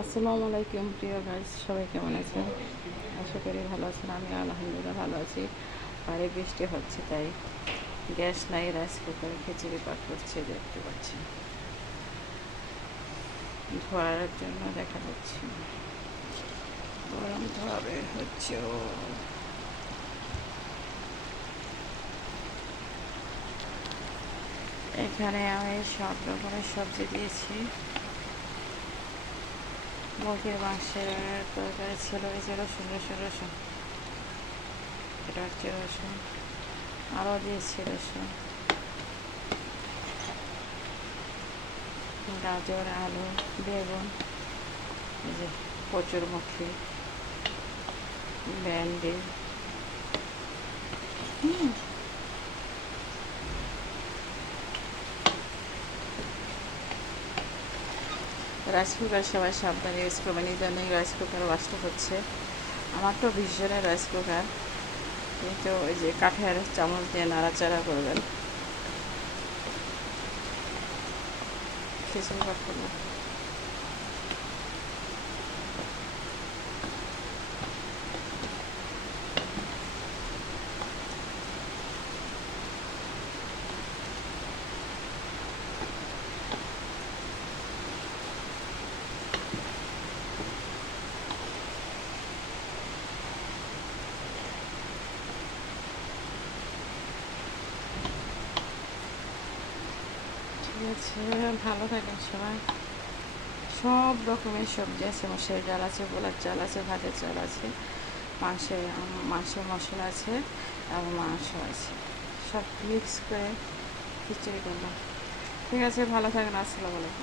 আসসালামু আলাইকুম প্রিয় গাইস, সবাই কেমন আছেন? আশা করি ভালো আছেন। আমি আলহামদুলিল্লাহ ভালো আছি। বাইরে বৃষ্টি হচ্ছে, তাই গ্যাস নাই, রাইস কুকারে খিচুড়ি পাক করছে, দেখতে পাচ্ছি। ধোয়ার জন্য দেখা যাচ্ছে গরম ধোয়া বের হচ্ছে। এখানে আমি সব রকমের সবজি দিয়েছি। মুরগির মাংসের তরকারি ছিল, এই যে রসুন রসুন রসুন, এটা হচ্ছে রসুন, আরও দিয়েছি রসুন, গাজর, আলু, বেগুন, এই যে কচুরমুখী, ভেন্ডি। রাইস কুকার সবাই সাবধানে ইউজ করবেন, ইদানিং রাইস কুকার ওয়াস্ট হচ্ছে। আমার তো ভীষণের রাইস কুকার, কিন্তু ওই যে কাঠের চামচ দিয়ে নাড়াচাড়া করবেন। খিচুড়ি পাক করবেন। ঠিক আছে, ভালো থাকেন সবাই। সব রকমের সবজি আছে, মশার ডাল আছে, গোলার চাল আছে, ভাতের চাল আছে, মাংসের মশলা আছে, এবং মাংস আছে, সব মিক্স করে খিচুড়ি করলাম। ঠিক আছে, ভালো থাকেন। আসসালামু আলাইকুম।